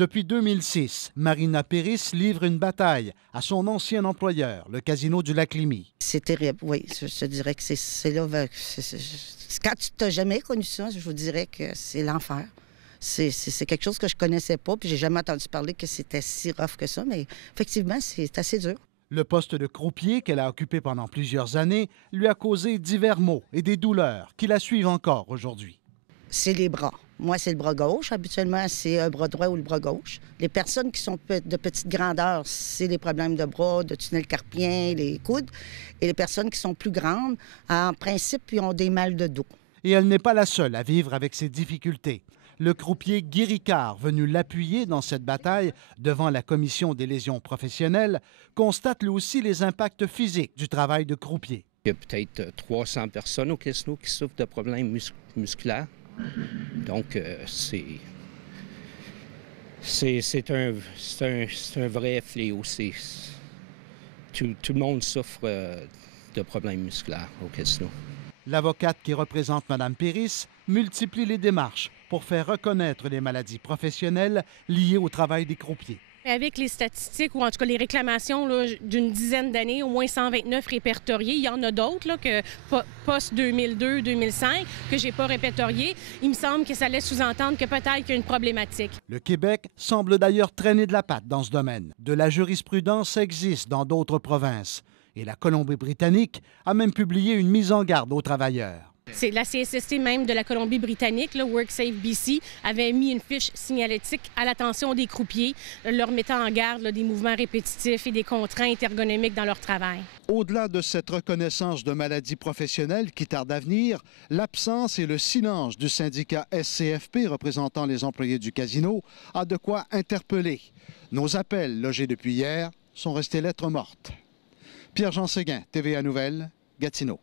Depuis 2006, Marina Péris livre une bataille à son ancien employeur, le Casino du Lac-Lémy. C'est terrible, oui. Je dirais que c'est là... Quand tu n'as jamais connu ça, je vous dirais que c'est l'enfer. C'est quelque chose que je connaissais pas, puis j'ai jamais entendu parler que c'était si rough que ça, mais effectivement, c'est assez dur. Le poste de croupier qu'elle a occupé pendant plusieurs années lui a causé divers maux et des douleurs qui la suivent encore aujourd'hui. C'est les bras. Moi, c'est le bras gauche. Habituellement, c'est un bras droit ou le bras gauche. Les personnes qui sont de petite grandeur, c'est des problèmes de bras, de tunnel carpien, les coudes. Et les personnes qui sont plus grandes, en principe, ils ont des mal de dos. Et elle n'est pas la seule à vivre avec ces difficultés. Le croupier Guy Ricard, venu l'appuyer dans cette bataille devant la Commission des lésions professionnelles, constate lui aussi les impacts physiques du travail de croupier. Il y a peut-être 300 personnes au casino qui souffrent de problèmes musculaires. Donc, c'est un vrai fléau. Tout le monde souffre de problèmes musculaires au casino. L'avocate qui représente Mme Péris multiplie les démarches pour faire reconnaître les maladies professionnelles liées au travail des croupiers. Avec les statistiques, ou en tout cas les réclamations d'une dizaine d'années, au moins 129 répertoriées, il y en a d'autres que post-2002-2005 que je n'ai pas répertoriées. Il me semble que ça laisse sous-entendre que peut-être qu'il y a une problématique. Le Québec semble d'ailleurs traîner de la patte dans ce domaine. De la jurisprudence existe dans d'autres provinces. Et la Colombie-Britannique a même publié une mise en garde aux travailleurs. C'est la CSST même de la Colombie-Britannique, WorkSafe BC, avait mis une fiche signalétique à l'attention des croupiers, leur mettant en garde des mouvements répétitifs et des contraintes ergonomiques dans leur travail. Au-delà de cette reconnaissance de maladies professionnelles qui tarde à venir, l'absence et le silence du syndicat SCFP représentant les employés du casino a de quoi interpeller. Nos appels, logés depuis hier, sont restés lettres mortes. Pierre-Jean Séguin, TVA Nouvelles, Gatineau.